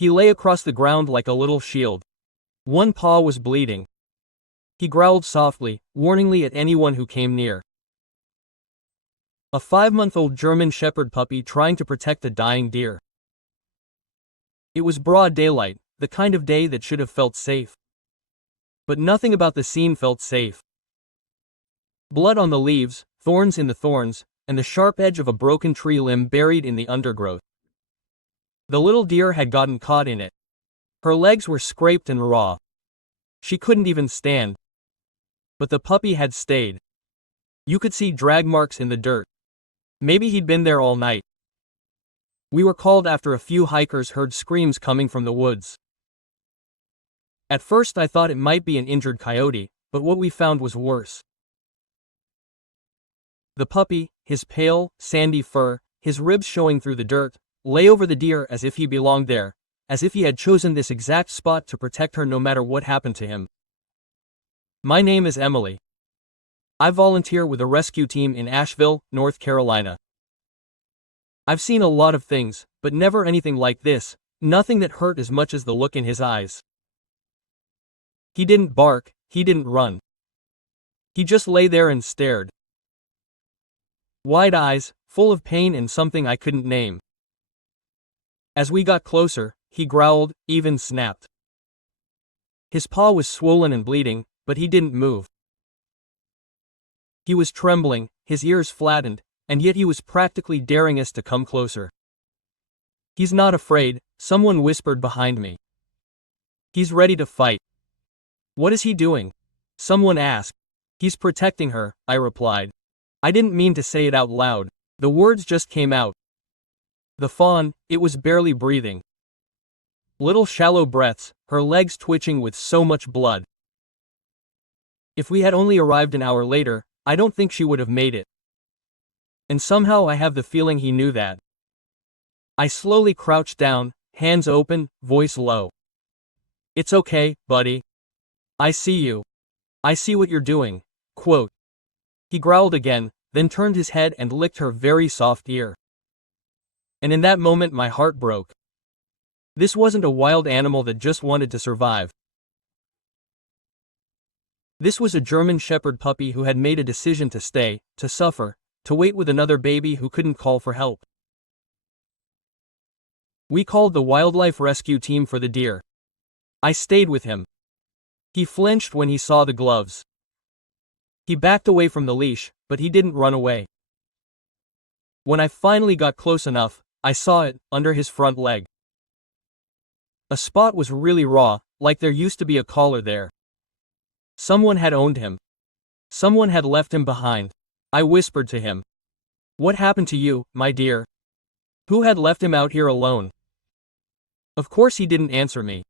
He lay across the ground like a little shield. One paw was bleeding. He growled softly, warningly at anyone who came near. A 5-month-old German Shepherd puppy trying to protect a dying deer. It was broad daylight, the kind of day that should have felt safe. But nothing about the scene felt safe. Blood on the leaves, thorns in the thorns, and the sharp edge of a broken tree limb buried in the undergrowth. The little deer had gotten caught in it. Her legs were scraped and raw. She couldn't even stand. But the puppy had stayed. You could see drag marks in the dirt. Maybe he'd been there all night. We were called after a few hikers heard screams coming from the woods. At first I thought it might be an injured coyote, but what we found was worse. The puppy, his pale, sandy fur, his ribs showing through the dirt, lay over the deer as if he belonged there, as if he had chosen this exact spot to protect her no matter what happened to him. My name is Emily. I volunteer with a rescue team in Asheville, North Carolina. I've seen a lot of things, but never anything like this, nothing that hurt as much as the look in his eyes. He didn't bark, he didn't run. He just lay there and stared. Wide eyes, full of pain and something I couldn't name. As we got closer, he growled, even snapped. His paw was swollen and bleeding, but he didn't move. He was trembling, his ears flattened, and yet he was practically daring us to come closer. He's not afraid, someone whispered behind me. He's ready to fight. What is he doing? Someone asked. He's protecting her, I replied. I didn't mean to say it out loud. The words just came out. The fawn, it was barely breathing. Little shallow breaths, her legs twitching with so much blood. If we had only arrived an hour later, I don't think she would have made it. And somehow I have the feeling he knew that. I slowly crouched down, hands open, voice low. It's okay, buddy. I see you. I see what you're doing. Quote. He growled again, then turned his head and licked her very soft ear. And in that moment my heart broke. This wasn't a wild animal that just wanted to survive. This was a German Shepherd puppy who had made a decision to stay, to suffer, to wait with another baby who couldn't call for help. We called the wildlife rescue team for the deer. I stayed with him. He flinched when he saw the gloves. He backed away from the leash, but he didn't run away. When I finally got close enough, I saw it, under his front leg. A spot was really raw, like there used to be a collar there. Someone had owned him. Someone had left him behind. I whispered to him. What happened to you, my dear? Who had left him out here alone? Of course he didn't answer me.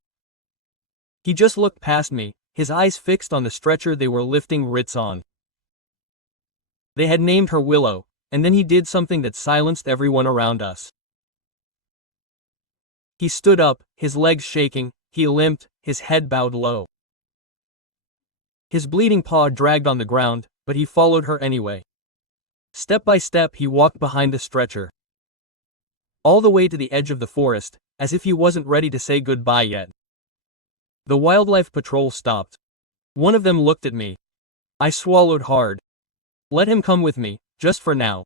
He just looked past me, his eyes fixed on the stretcher they were lifting Ritz on. They had named her Willow, and then he did something that silenced everyone around us. He stood up, his legs shaking, he limped, his head bowed low. His bleeding paw dragged on the ground, but he followed her anyway. Step by step he walked behind the stretcher. All the way to the edge of the forest, as if he wasn't ready to say goodbye yet. The wildlife patrol stopped. One of them looked at me. I swallowed hard. Let him come with me, just for now.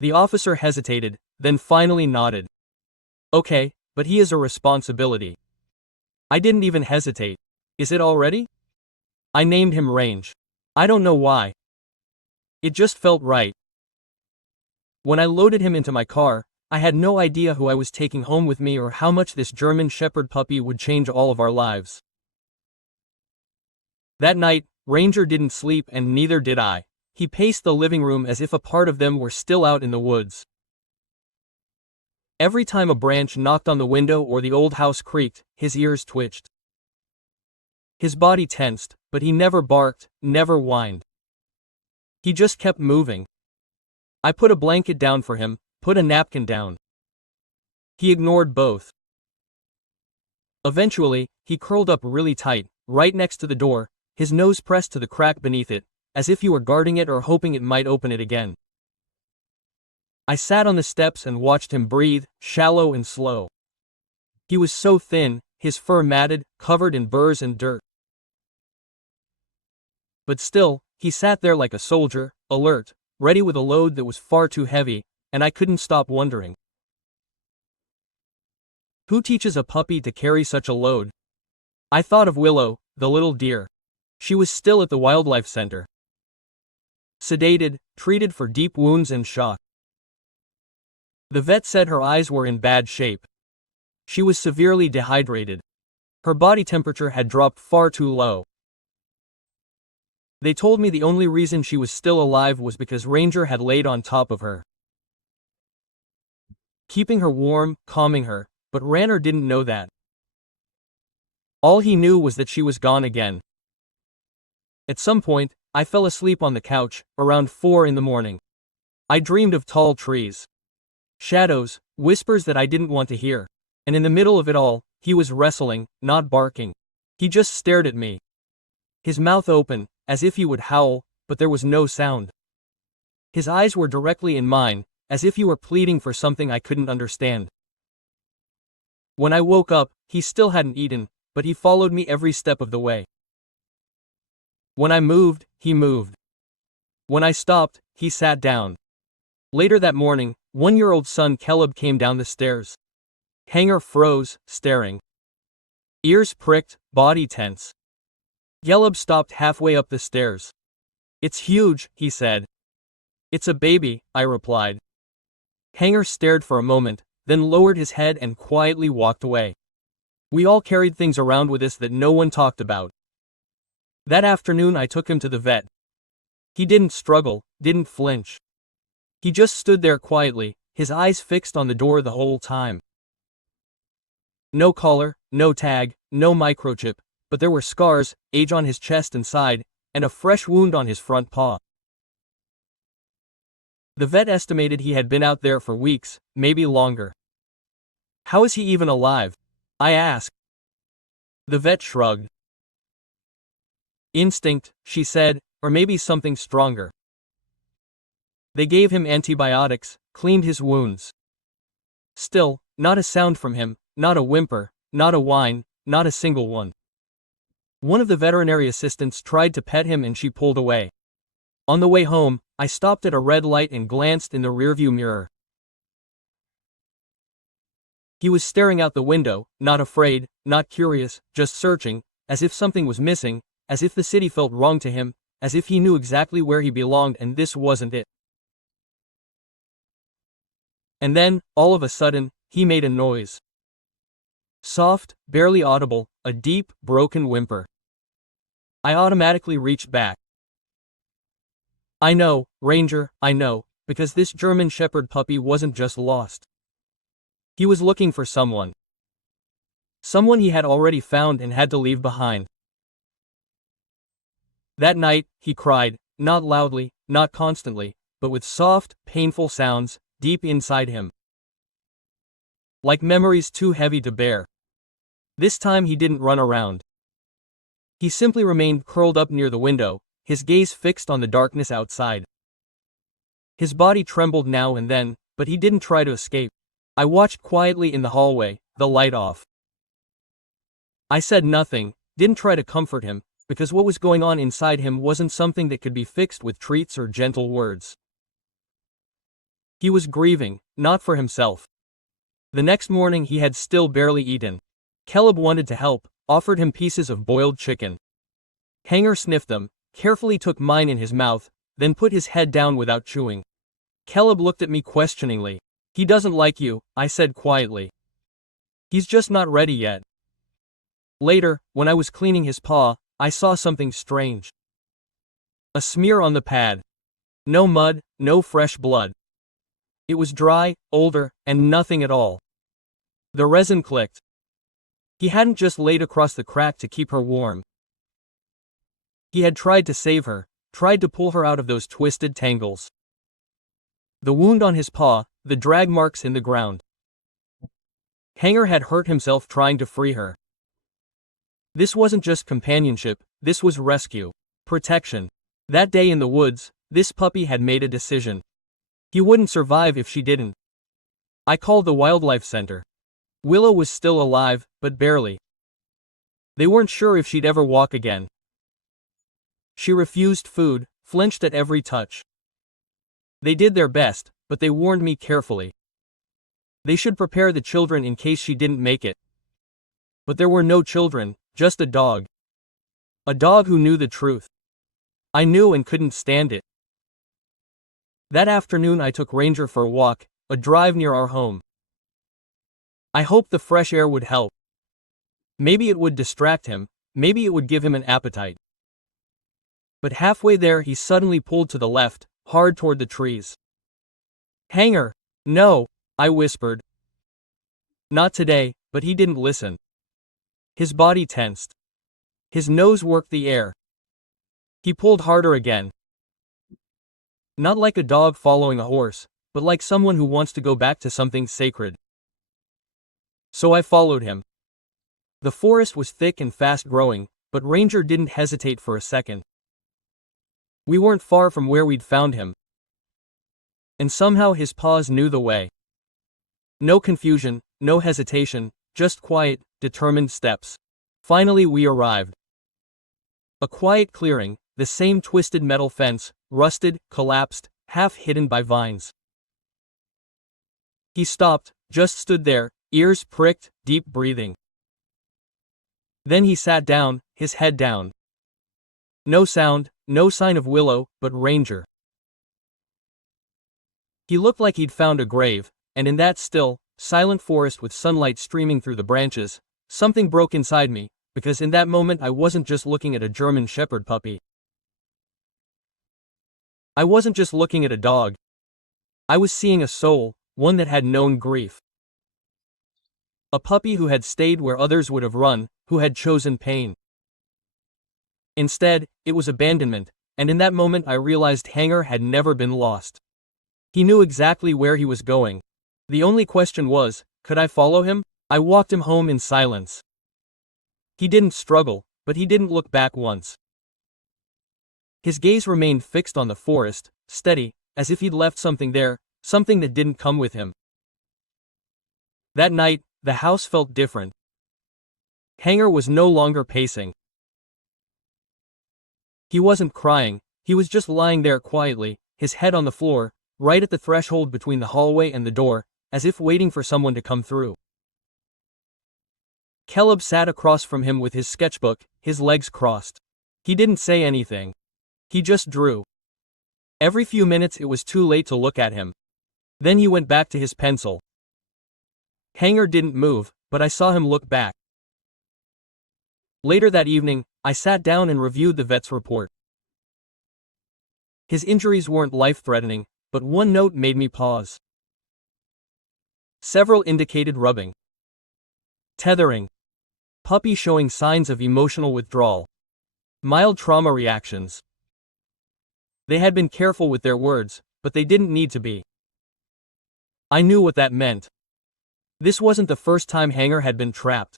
The officer hesitated, then finally nodded. Okay, but he is a responsibility. I didn't even hesitate. Is it already? I named him Range. I don't know why. It just felt right. When I loaded him into my car, I had no idea who I was taking home with me or how much this German Shepherd puppy would change all of our lives. That night, Ranger didn't sleep and neither did I. He paced the living room as if a part of them were still out in the woods. Every time a branch knocked on the window or the old house creaked, his ears twitched. His body tensed, but he never barked, never whined. He just kept moving. I put a blanket down for him, put a napkin down. He ignored both. Eventually, he curled up really tight, right next to the door, his nose pressed to the crack beneath it, as if he were guarding it or hoping it might open it again. I sat on the steps and watched him breathe, shallow and slow. He was so thin, his fur matted, covered in burrs and dirt. But still, he sat there like a soldier, alert, ready with a load that was far too heavy, and I couldn't stop wondering. Who teaches a puppy to carry such a load? I thought of Willow, the little deer. She was still at the wildlife center. Sedated, treated for deep wounds and shock. The vet said her eyes were in bad shape. She was severely dehydrated. Her body temperature had dropped far too low. They told me the only reason she was still alive was because Ranger had laid on top of her, keeping her warm, calming her, but Ranner didn't know that. All he knew was that she was gone again. At some point, I fell asleep on the couch, around 4 in the morning. I dreamed of tall trees, shadows, whispers that I didn't want to hear. And in the middle of it all, he was wrestling, not barking. He just stared at me. His mouth open, as if he would howl, but there was no sound. His eyes were directly in mine, as if he were pleading for something I couldn't understand. When I woke up, he still hadn't eaten, but he followed me every step of the way. When I moved, he moved. When I stopped, he sat down. Later that morning, 1-year-old son Caleb came down the stairs. Hanger froze, staring. Ears pricked, body tense. Caleb stopped halfway up the stairs. "It's huge," he said. "It's a baby," I replied. Hanger stared for a moment, then lowered his head and quietly walked away. We all carried things around with us that no one talked about. That afternoon I took him to the vet. He didn't struggle, didn't flinch. He just stood there quietly, his eyes fixed on the door the whole time. No collar, no tag, no microchip, but there were scars, age on his chest and side, and a fresh wound on his front paw. The vet estimated he had been out there for weeks, maybe longer. "How is he even alive?" I asked. The vet shrugged. "Instinct," she said, "or maybe something stronger." They gave him antibiotics, cleaned his wounds. Still, not a sound from him, not a whimper, not a whine, not a single one. One of the veterinary assistants tried to pet him and she pulled away. On the way home, I stopped at a red light and glanced in the rearview mirror. He was staring out the window, not afraid, not curious, just searching, as if something was missing, as if the city felt wrong to him, as if he knew exactly where he belonged and this wasn't it. And then, all of a sudden, he made a noise. Soft, barely audible, a deep, broken whimper. I automatically reached back. I know, Ranger, I know, because this German Shepherd puppy wasn't just lost. He was looking for someone. Someone he had already found and had to leave behind. That night, he cried, not loudly, not constantly, but with soft, painful sounds, deep inside him. Like memories too heavy to bear. This time he didn't run around. He simply remained curled up near the window, his gaze fixed on the darkness outside. His body trembled now and then, but he didn't try to escape. I watched quietly in the hallway, the light off. I said nothing, didn't try to comfort him, because what was going on inside him wasn't something that could be fixed with treats or gentle words. He was grieving, not for himself. The next morning he had still barely eaten. Caleb wanted to help, offered him pieces of boiled chicken. Hanger sniffed them, carefully took mine in his mouth, then put his head down without chewing. Caleb looked at me questioningly. "He doesn't like you," I said quietly. "He's just not ready yet." Later, when I was cleaning his paw, I saw something strange. A smear on the pad. No mud, no fresh blood. It was dry, older, and nothing at all. The resin clicked. He hadn't just laid across the crack to keep her warm. He had tried to save her, tried to pull her out of those twisted tangles. The wound on his paw, the drag marks in the ground. Hanger had hurt himself trying to free her. This wasn't just companionship, this was rescue. Protection. That day in the woods, this puppy had made a decision. He wouldn't survive if she didn't. I called the wildlife center. Willow was still alive, but barely. They weren't sure if she'd ever walk again. She refused food, flinched at every touch. They did their best, but they warned me carefully. They should prepare the children in case she didn't make it. But there were no children, just a dog. A dog who knew the truth. I knew and couldn't stand it. That afternoon I took Ranger for a walk, a drive near our home. I hoped the fresh air would help. Maybe it would distract him, maybe it would give him an appetite. But halfway there he suddenly pulled to the left, hard toward the trees. "Hanger! No!" I whispered. Not today, but he didn't listen. His body tensed. His nose worked the air. He pulled harder again. Not like a dog following a horse, but like someone who wants to go back to something sacred. So I followed him. The forest was thick and fast-growing, but Ranger didn't hesitate for a second. We weren't far from where we'd found him. And somehow his paws knew the way. No confusion, no hesitation, just quiet, determined steps. Finally we arrived. A quiet clearing, the same twisted metal fence, rusted, collapsed, half hidden by vines. He stopped, just stood there, ears pricked, deep breathing. Then he sat down, his head down. No sound, no sign of Willow, but Ranger. He looked like he'd found a grave, and in that still, silent forest with sunlight streaming through the branches, something broke inside me, because in that moment I wasn't just looking at a German Shepherd puppy. I wasn't just looking at a dog. I was seeing a soul, one that had known grief. A puppy who had stayed where others would have run, who had chosen pain. Instead, it was abandonment, and in that moment I realized Hanger had never been lost. He knew exactly where he was going. The only question was, could I follow him? I walked him home in silence. He didn't struggle, but he didn't look back once. His gaze remained fixed on the forest, steady, as if he'd left something there, something that didn't come with him. That night, the house felt different. Hanger was no longer pacing. He wasn't crying, he was just lying there quietly, his head on the floor, right at the threshold between the hallway and the door, as if waiting for someone to come through. Caleb sat across from him with his sketchbook, his legs crossed. He didn't say anything. He just drew. Every few minutes it was too late to look at him. Then he went back to his pencil. Hanger didn't move, but I saw him look back. Later that evening, I sat down and reviewed the vet's report. His injuries weren't life-threatening, but one note made me pause. Several indicated rubbing. Tethering. Puppy showing signs of emotional withdrawal. Mild trauma reactions. They had been careful with their words, but they didn't need to be. I knew what that meant. This wasn't the first time Hanger had been trapped.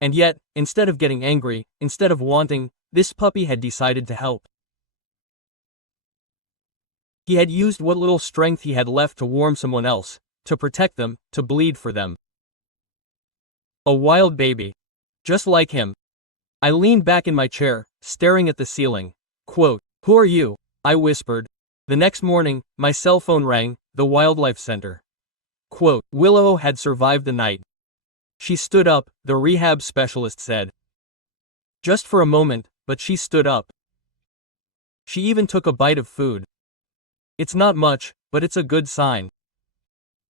And yet, instead of getting angry, instead of wanting, this puppy had decided to help. He had used what little strength he had left to warm someone else, to protect them, to bleed for them. A wild baby. Just like him. I leaned back in my chair, staring at the ceiling. Quote, "Who are you?" I whispered. The next morning, my cell phone rang, the wildlife center. Quote, "Willow had survived the night. She stood up," the rehab specialist said. Just for a moment, but she stood up. She even took a bite of food. It's not much, but it's a good sign.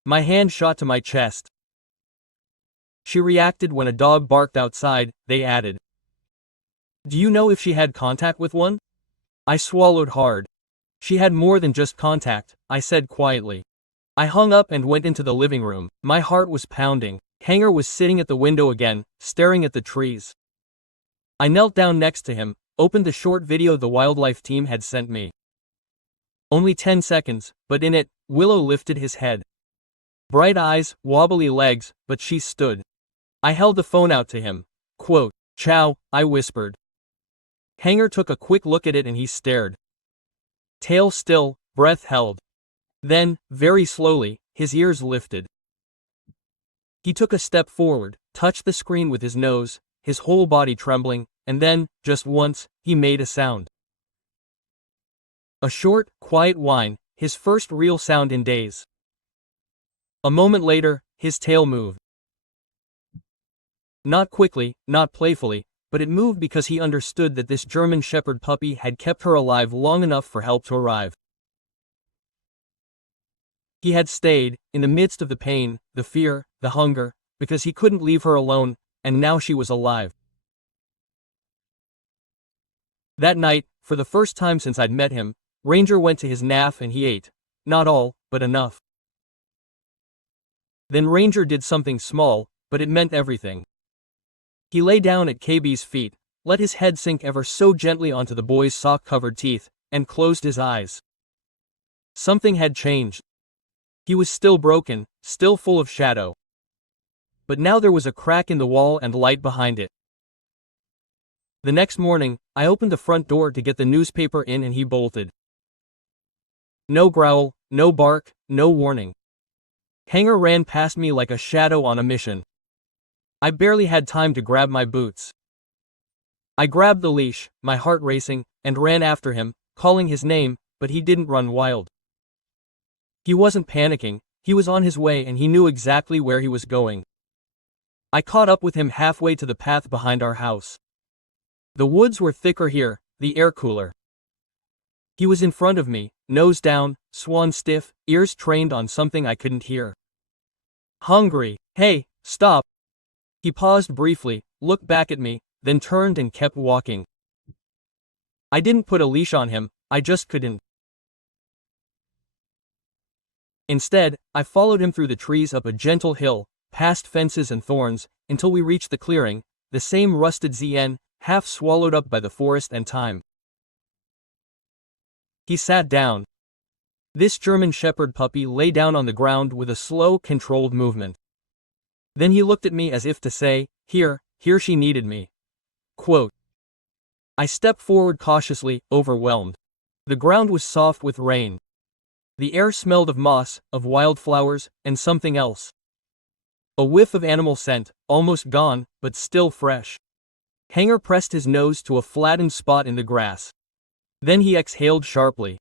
My hand shot to my chest. She reacted when a dog barked outside, they added. Do you know if she had contact with one? I swallowed hard. She had more than just contact, I said quietly. I hung up and went into the living room. My heart was pounding. Hanger was sitting at the window again, staring at the trees. I knelt down next to him, opened the short video the wildlife team had sent me. Only 10 seconds, but in it, Willow lifted his head. Bright eyes, wobbly legs, but she stood. I held the phone out to him. Quote, "Chow," I whispered. Hanger took a quick look at it and he stared. Tail still, breath held. Then, very slowly, his ears lifted. He took a step forward, touched the screen with his nose, his whole body trembling, and then, just once, he made a sound. A short, quiet whine, his first real sound in days. A moment later, his tail moved. Not quickly, not playfully, but it moved because he understood that this German Shepherd puppy had kept her alive long enough for help to arrive. He had stayed, in the midst of the pain, the fear, the hunger, because he couldn't leave her alone, and now she was alive. That night, for the first time since I'd met him, Ranger went to his naff and he ate. Not all, but enough. Then Ranger did something small, but it meant everything. He lay down at KB's feet, let his head sink ever so gently onto the boy's sock-covered teeth, and closed his eyes. Something had changed. He was still broken, still full of shadow. But now there was a crack in the wall and light behind it. The next morning, I opened the front door to get the newspaper in and he bolted. No growl, no bark, no warning. Hanger ran past me like a shadow on a mission. I barely had time to grab my boots. I grabbed the leash, my heart racing, and ran after him, calling his name, but he didn't run wild. He wasn't panicking, he was on his way and he knew exactly where he was going. I caught up with him halfway to the path behind our house. The woods were thicker here, the air cooler. He was in front of me, nose down, swan stiff, ears trained on something I couldn't hear. Hungry. Hey, stop. He paused briefly, looked back at me, then turned and kept walking. I didn't put a leash on him, I just couldn't. Instead, I followed him through the trees up a gentle hill, past fences and thorns, until we reached the clearing, the same rusted ZN, half swallowed up by the forest and time. He sat down. This German Shepherd puppy lay down on the ground with a slow, controlled movement. Then he looked at me as if to say, here she needed me. Quote. I stepped forward cautiously, overwhelmed. The ground was soft with rain. The air smelled of moss, of wildflowers, and something else. A whiff of animal scent, almost gone, but still fresh. Hanger pressed his nose to a flattened spot in the grass. Then he exhaled sharply.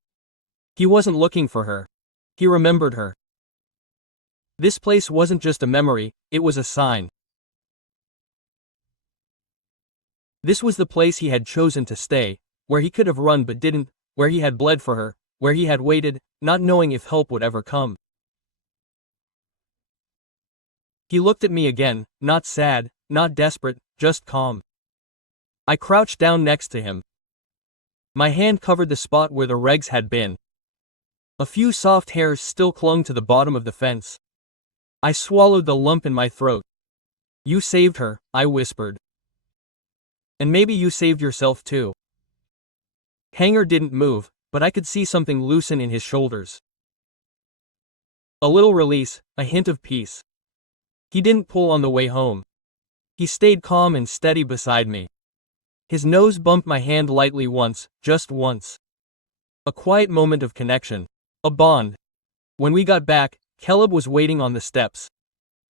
He wasn't looking for her. He remembered her. This place wasn't just a memory, it was a sign. This was the place he had chosen to stay, where he could have run but didn't, where he had bled for her, where he had waited, not knowing if help would ever come. He looked at me again, not sad, not desperate, just calm. I crouched down next to him. My hand covered the spot where the regs had been. A few soft hairs still clung to the bottom of the fence. I swallowed the lump in my throat. You saved her, I whispered. And maybe you saved yourself too. Hanger didn't move, but I could see something loosen in his shoulders. A little release, a hint of peace. He didn't pull on the way home. He stayed calm and steady beside me. His nose bumped my hand lightly once, just once. A quiet moment of connection. A bond. When we got back, Caleb was waiting on the steps.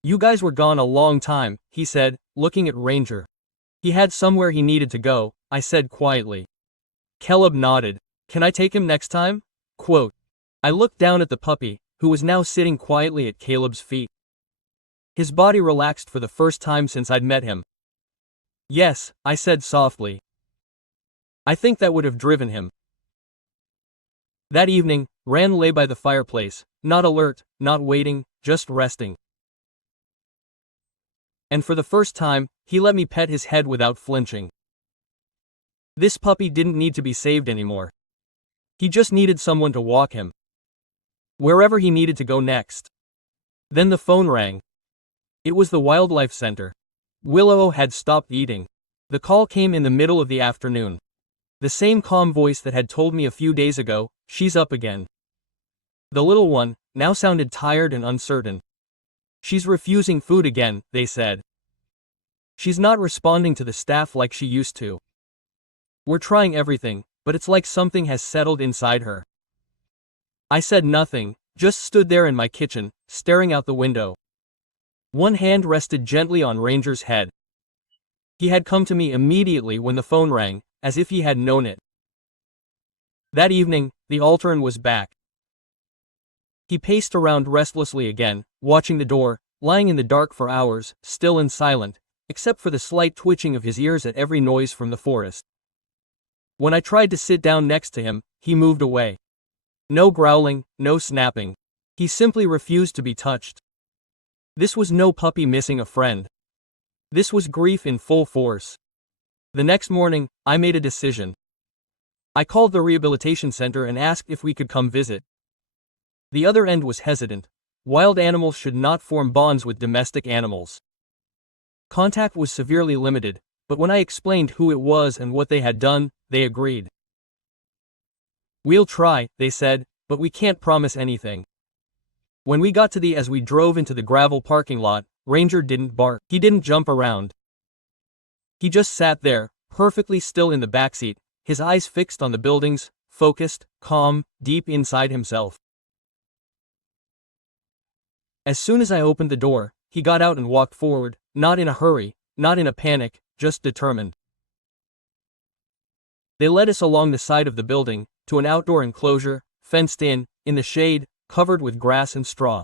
You guys were gone a long time, he said, looking at Ranger. He had somewhere he needed to go, I said quietly. Caleb nodded. Can I take him next time? Quote. I looked down at the puppy, who was now sitting quietly at Caleb's feet. His body relaxed for the first time since I'd met him. Yes, I said softly. I think that would have driven him. That evening, Ran lay by the fireplace, not alert, not waiting, just resting. And for the first time, he let me pet his head without flinching. This puppy didn't need to be saved anymore. He just needed someone to walk him wherever he needed to go next. Then the phone rang. It was the wildlife center. Willow had stopped eating. The call came in the middle of the afternoon. The same calm voice that had told me a few days ago, she's up again. The little one, now sounded tired and uncertain. She's refusing food again, they said. She's not responding to the staff like she used to. We're trying everything, but it's like something has settled inside her. I said nothing, just stood there in my kitchen, staring out the window. One hand rested gently on Ranger's head. He had come to me immediately when the phone rang, as if he had known it. That evening, the Alteran was back. He paced around restlessly again, watching the door, lying in the dark for hours, still and silent, except for the slight twitching of his ears at every noise from the forest. When I tried to sit down next to him, he moved away. No growling, no snapping. He simply refused to be touched. This was no puppy missing a friend. This was grief in full force. The next morning, I made a decision. I called the rehabilitation center and asked if we could come visit. The other end was hesitant. Wild animals should not form bonds with domestic animals. Contact was severely limited, but when I explained who it was and what they had done, they agreed. "We'll try," they said, "but we can't promise anything." When we got to as we drove into the gravel parking lot, Ranger didn't bark. He didn't jump around. He just sat there, perfectly still in the backseat, his eyes fixed on the buildings, focused, calm, deep inside himself. As soon as I opened the door, he got out and walked forward, not in a hurry, not in a panic, just determined. They led us along the side of the building, to an outdoor enclosure, fenced in the shade, covered with grass and straw.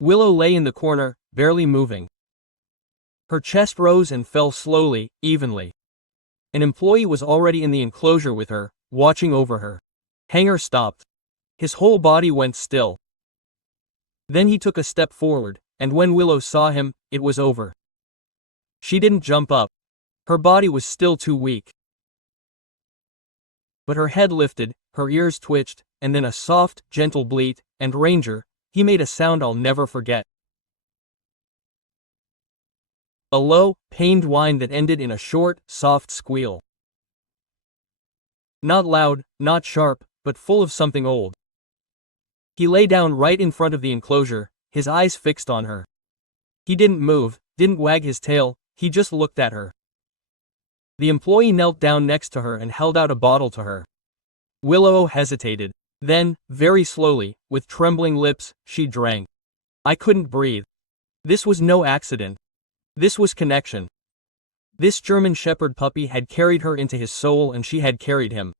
Willow lay in the corner, barely moving. Her chest rose and fell slowly, evenly. An employee was already in the enclosure with her, watching over her. Hanger stopped. His whole body went still. Then he took a step forward, and when Willow saw him, it was over. She didn't jump up. Her body was still too weak. But her head lifted, her ears twitched, and then a soft, gentle bleat, and Ranger, he made a sound I'll never forget. A low, pained whine that ended in a short, soft squeal. Not loud, not sharp, but full of something old. He lay down right in front of the enclosure, his eyes fixed on her. He didn't move, didn't wag his tail, he just looked at her. The employee knelt down next to her and held out a bottle to her. Willow hesitated. Then, very slowly, with trembling lips, she drank. I couldn't breathe. This was no accident. This was connection. This German Shepherd puppy had carried her into his soul and she had carried him.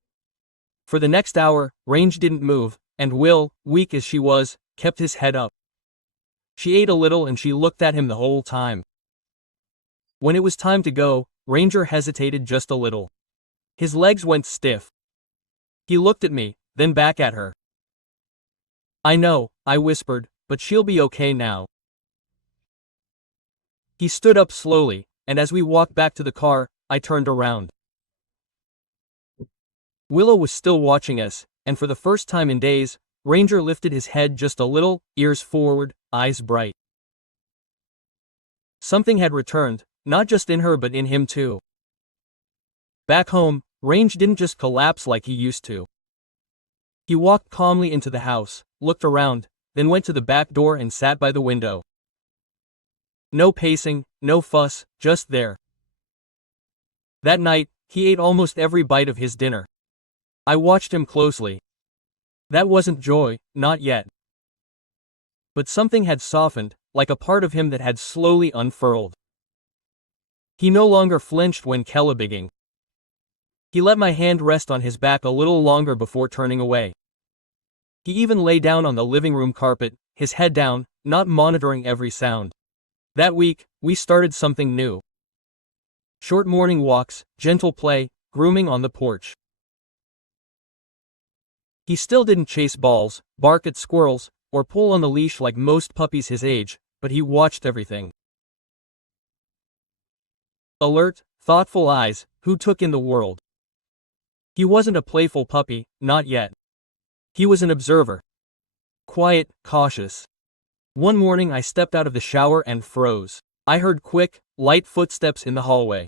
For the next hour, Range didn't move, and Will, weak as she was, kept his head up. She ate a little and she looked at him the whole time. When it was time to go, Ranger hesitated just a little. His legs went stiff. He looked at me, then back at her. "I know," I whispered, "but she'll be okay now." He stood up slowly, and as we walked back to the car, I turned around. Willow was still watching us, and for the first time in days, Ranger lifted his head just a little, ears forward, eyes bright. Something had returned, not just in her but in him too. Back home, Range didn't just collapse like he used to. He walked calmly into the house, looked around, then went to the back door and sat by the window. No pacing, no fuss, just there. That night, he ate almost every bite of his dinner. I watched him closely. That wasn't joy, not yet. But something had softened, like a part of him that had slowly unfurled. He no longer flinched when calibrating. He let my hand rest on his back a little longer before turning away. He even lay down on the living room carpet, his head down, not monitoring every sound. That week, we started something new. Short morning walks, gentle play, grooming on the porch. He still didn't chase balls, bark at squirrels, or pull on the leash like most puppies his age, but he watched everything. Alert, thoughtful eyes, who took in the world. He wasn't a playful puppy, not yet. He was an observer. Quiet, cautious. One morning I stepped out of the shower and froze. I heard quick, light footsteps in the hallway.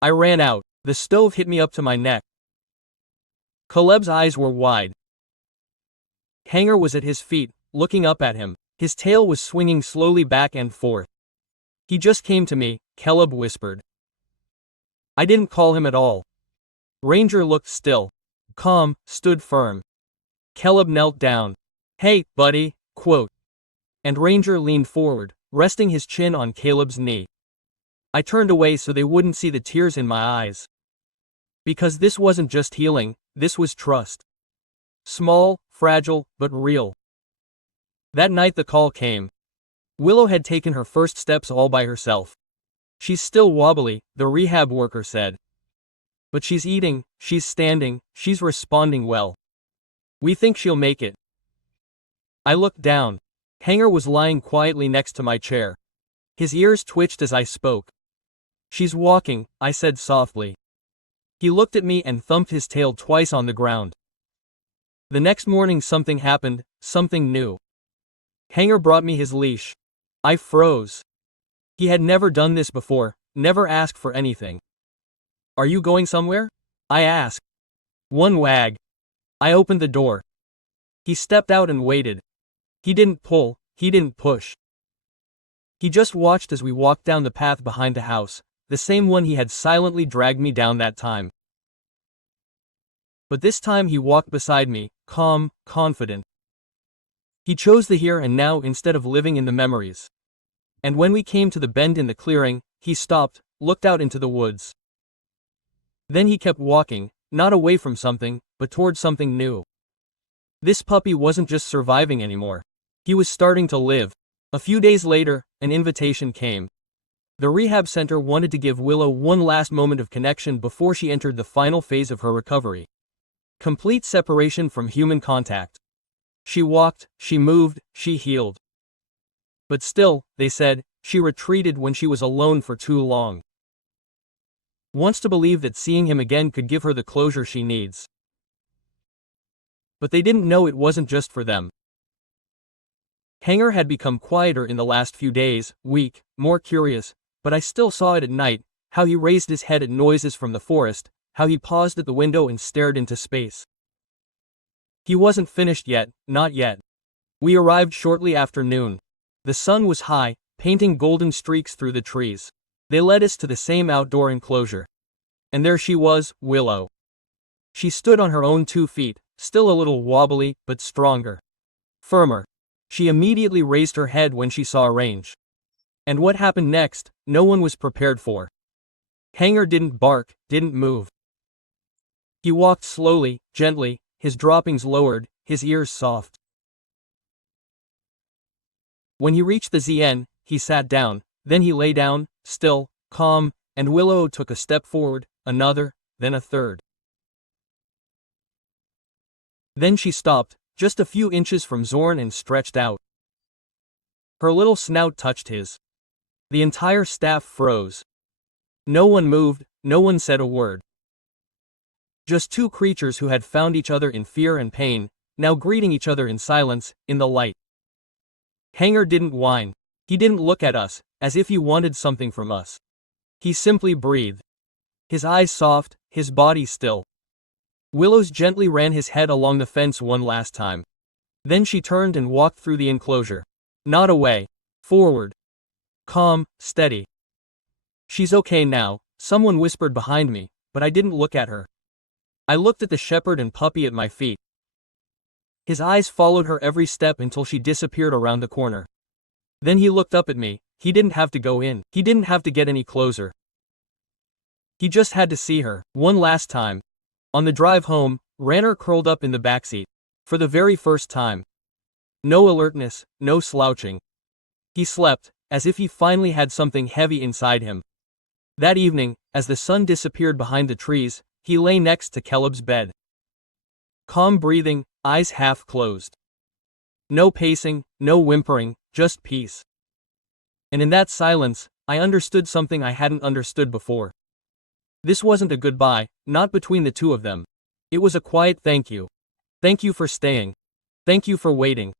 I ran out. The stove hit me up to my neck. Caleb's eyes were wide. Hanger was at his feet, looking up at him. His tail was swinging slowly back and forth. "He just came to me," Caleb whispered. I didn't call him at all. Ranger looked still. Calm, stood firm. Caleb knelt down. "Hey, buddy," quote. And Ranger leaned forward, resting his chin on Caleb's knee. I turned away so they wouldn't see the tears in my eyes. Because this wasn't just healing, this was trust. Small, fragile, but real. That night the call came. Willow had taken her first steps all by herself. She's still wobbly, the rehab worker said. But she's eating, she's standing, she's responding well. We think she'll make it. I looked down. Hanger was lying quietly next to my chair. His ears twitched as I spoke. She's walking, I said softly. He looked at me and thumped his tail twice on the ground. The next morning something happened, something new. Hanger brought me his leash. I froze. He had never done this before, never asked for anything. Are you going somewhere? I asked. One wag. I opened the door. He stepped out and waited. He didn't pull, he didn't push. He just watched as we walked down the path behind the house, the same one he had silently dragged me down that time. But this time he walked beside me, calm, confident. He chose the here and now instead of living in the memories. And when we came to the bend in the clearing, he stopped, looked out into the woods. Then he kept walking, not away from something, but toward something new. This puppy wasn't just surviving anymore. He was starting to live. A few days later, an invitation came. The rehab center wanted to give Willow one last moment of connection before she entered the final phase of her recovery. Complete separation from human contact. She walked, she moved, she healed. But still, they said, she retreated when she was alone for too long. Wants to believe that seeing him again could give her the closure she needs. But they didn't know it wasn't just for them. Hanger had become quieter in the last few days, weak, more curious, but I still saw it at night, how he raised his head at noises from the forest, how he paused at the window and stared into space. He wasn't finished yet, not yet. We arrived shortly after noon. The sun was high, painting golden streaks through the trees. They led us to the same outdoor enclosure. And there she was, Willow. She stood on her own 2 feet, still a little wobbly, but stronger. Firmer. She immediately raised her head when she saw Range. And what happened next, no one was prepared for. Hanger didn't bark, didn't move. He walked slowly, gently, his droppings lowered, his ears soft. When he reached the ZN, he sat down, then he lay down, still, calm, and Willow took a step forward, another, then a third. Then she stopped, just a few inches from Zorn and stretched out. Her little snout touched his. The entire staff froze. No one moved, no one said a word. Just 2 creatures who had found each other in fear and pain, now greeting each other in silence, in the light. Hanger didn't whine. He didn't look at us, as if he wanted something from us. He simply breathed. His eyes soft, his body still. Willows gently ran his head along the fence one last time. Then she turned and walked through the enclosure. Not away. Forward. Calm, steady. She's okay now, someone whispered behind me, but I didn't look at her. I looked at the shepherd and puppy at my feet. His eyes followed her every step until she disappeared around the corner. Then he looked up at me. He didn't have to go in. He didn't have to get any closer. He just had to see her, one last time. On the drive home, Ranner curled up in the backseat. For the very first time. No alertness, no slouching. He slept, as if he finally had something heavy inside him. That evening, as the sun disappeared behind the trees, he lay next to Caleb's bed. Calm breathing, eyes half closed. No pacing, no whimpering, just peace. And in that silence, I understood something I hadn't understood before. This wasn't a goodbye, not between the two of them. It was a quiet thank you. Thank you for staying. Thank you for waiting.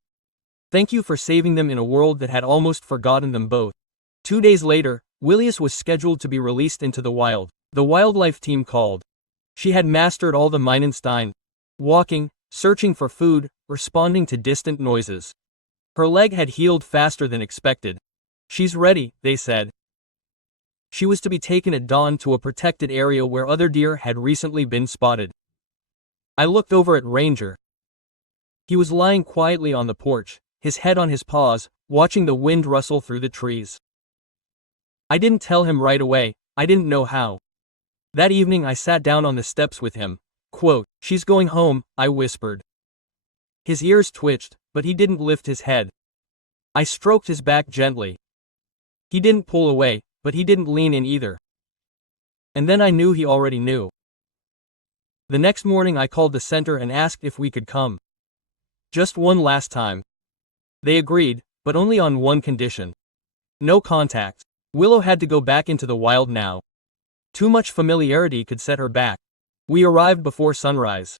Thank you for saving them in a world that had almost forgotten them both. 2 days later, Willius was scheduled to be released into the wild. The wildlife team called. She had mastered all the Meilenstein. Walking, searching for food, responding to distant noises. Her leg had healed faster than expected. She's ready, they said. She was to be taken at dawn to a protected area where other deer had recently been spotted. I looked over at Ranger. He was lying quietly on the porch, his head on his paws, watching the wind rustle through the trees. I didn't tell him right away, I didn't know how. That evening I sat down on the steps with him. Quote, "She's going home," I whispered. His ears twitched, but he didn't lift his head. I stroked his back gently. He didn't pull away, but he didn't lean in either. And then I knew he already knew. The next morning I called the center and asked if we could come. Just one last time. They agreed, but only on one condition. No contact. Willow had to go back into the wild now. Too much familiarity could set her back. We arrived before sunrise.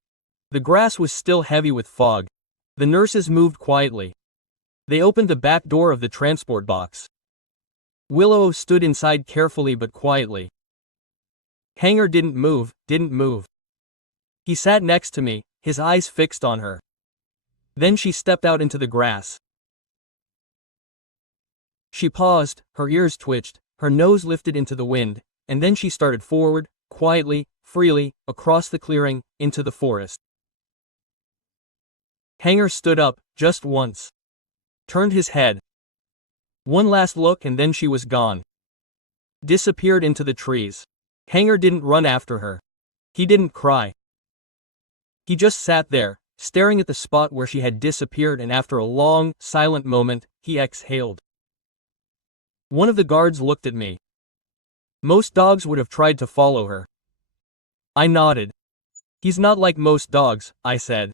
The grass was still heavy with fog. The nurses moved quietly. They opened the back door of the transport box. Willow stood inside carefully but quietly. Hanger didn't move. He sat next to me, his eyes fixed on her. Then she stepped out into the grass. She paused, her ears twitched, her nose lifted into the wind, and then she started forward, quietly, freely, across the clearing, into the forest. Hanger stood up, just once. Turned his head. One last look and then she was gone. Disappeared into the trees. Hanger didn't run after her. He didn't cry. He just sat there, staring at the spot where she had disappeared, and after a long, silent moment, he exhaled. One of the guards looked at me. Most dogs would have tried to follow her. I nodded. He's not like most dogs, I said.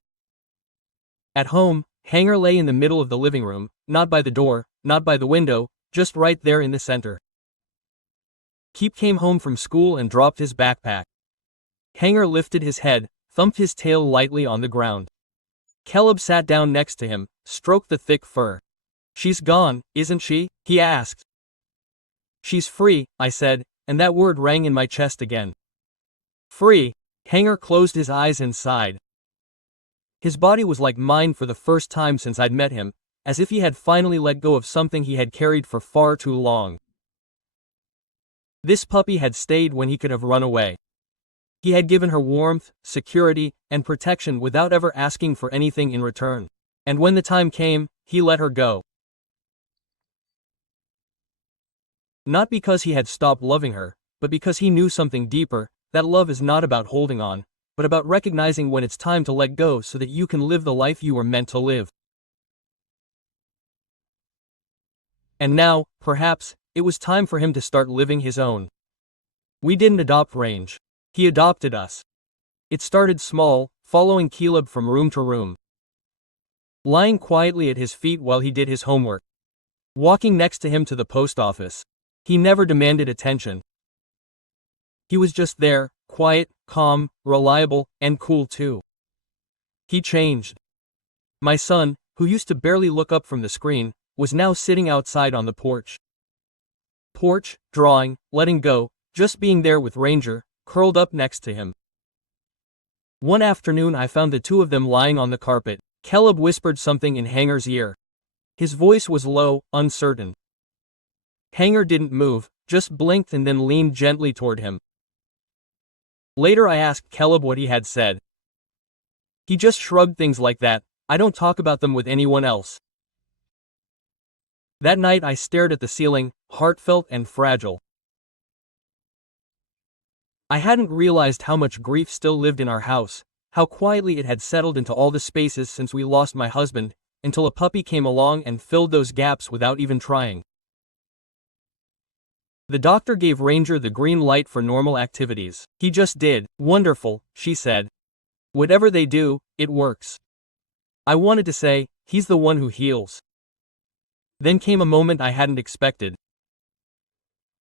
At home, Hanger lay in the middle of the living room, not by the door, not by the window, just right there in the center. Keep came home from school and dropped his backpack. Hanger lifted his head, thumped his tail lightly on the ground. Caleb sat down next to him, stroked the thick fur. "She's gone, isn't she?" he asked. "She's free," I said, and that word rang in my chest again. Free. Hanger closed his eyes and sighed. His body was like mine for the first time since I'd met him, as if he had finally let go of something he had carried for far too long. This puppy had stayed when he could have run away. He had given her warmth, security, and protection without ever asking for anything in return. And when the time came, he let her go. Not because he had stopped loving her, but because he knew something deeper, that love is not about holding on, but about recognizing when it's time to let go so that you can live the life you were meant to live. And now, perhaps, it was time for him to start living his own. We didn't adopt Range. He adopted us. It started small, following Caleb from room to room. Lying quietly at his feet while he did his homework. Walking next to him to the post office. He never demanded attention. He was just there, quiet, calm, reliable, and cool too. He changed. My son, who used to barely look up from the screen, was now sitting outside on the porch. Drawing, letting go, just being there with Ranger, curled up next to him. One afternoon I found the two of them lying on the carpet. Caleb whispered something in Hanger's ear. His voice was low, uncertain. Hanger didn't move, just blinked and then leaned gently toward him. Later I asked Caleb what he had said. He just shrugged. "Things like that, I don't talk about them with anyone else." That night I stared at the ceiling, heartfelt and fragile. I hadn't realized how much grief still lived in our house, how quietly it had settled into all the spaces since we lost my husband, until a puppy came along and filled those gaps without even trying. The doctor gave Ranger the green light for normal activities. He just did. "Wonderful," she said. "Whatever they do, it works." I wanted to say, "He's the one who heals." Then came a moment I hadn't expected.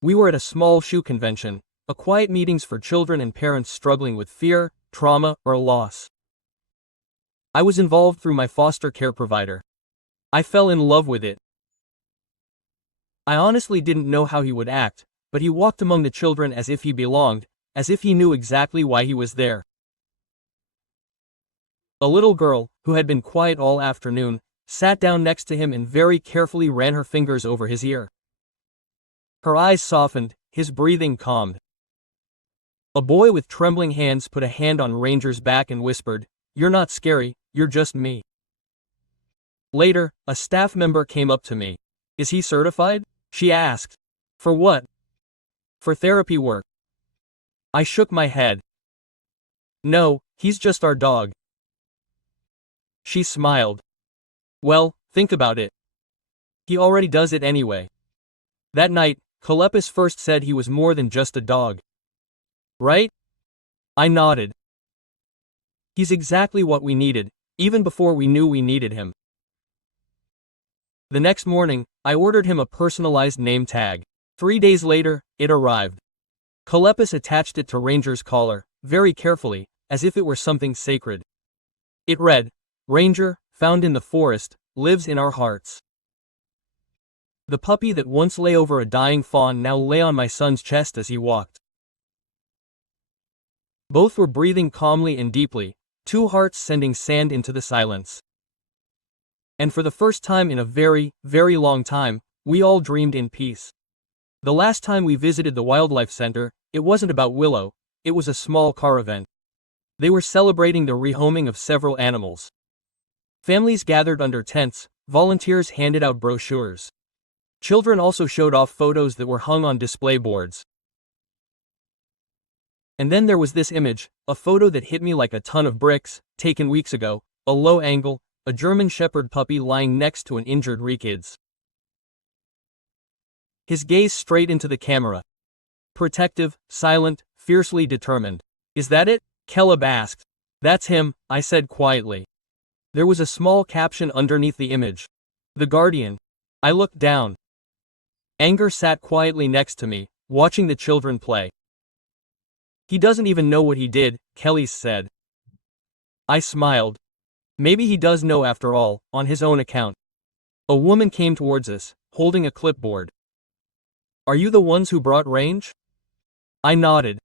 We were at a small shoe convention, a quiet meetings for children and parents struggling with fear, trauma, or loss. I was involved through my foster care provider. I fell in love with it. I honestly didn't know how he would act, but he walked among the children as if he belonged, as if he knew exactly why he was there. A little girl, who had been quiet all afternoon, sat down next to him and very carefully ran her fingers over his ear. Her eyes softened, his breathing calmed. A boy with trembling hands put a hand on Ranger's back and whispered, "You're not scary, you're just me." Later, a staff member came up to me. Is he certified? She asked. For what? For therapy work. I shook my head. No, he's just our dog. She smiled. Well, think about it. He already does it anyway. That night, Kalepis first said he was more than just a dog. Right? I nodded. He's exactly what we needed, even before we knew we needed him. The next morning, I ordered him a personalized name tag. 3 days later, it arrived. Kalepis attached it to Ranger's collar, very carefully, as if it were something sacred. It read, Ranger, found in the forest, lives in our hearts. The puppy that once lay over a dying fawn now lay on my son's chest as he walked. Both were breathing calmly and deeply, two hearts sending sand into the silence. And for the first time in a very, very long time, we all dreamed in peace. The last time we visited the wildlife center, it wasn't about Willow, it was a small car event. They were celebrating the rehoming of several animals. Families gathered under tents, volunteers handed out brochures. Children also showed off photos that were hung on display boards. And then there was this image, a photo that hit me like a ton of bricks, taken weeks ago, a low angle, a German Shepherd puppy lying next to an injured Rehkitz. His gaze straight into the camera. Protective, silent, fiercely determined. Is that it? Caleb asked. That's him, I said quietly. There was a small caption underneath the image. The Guardian. I looked down. Anger sat quietly next to me, watching the children play. He doesn't even know what he did, Kelly said. I smiled. Maybe he does know after all, on his own account. A woman came towards us, holding a clipboard. Are you the ones who brought Range? I nodded.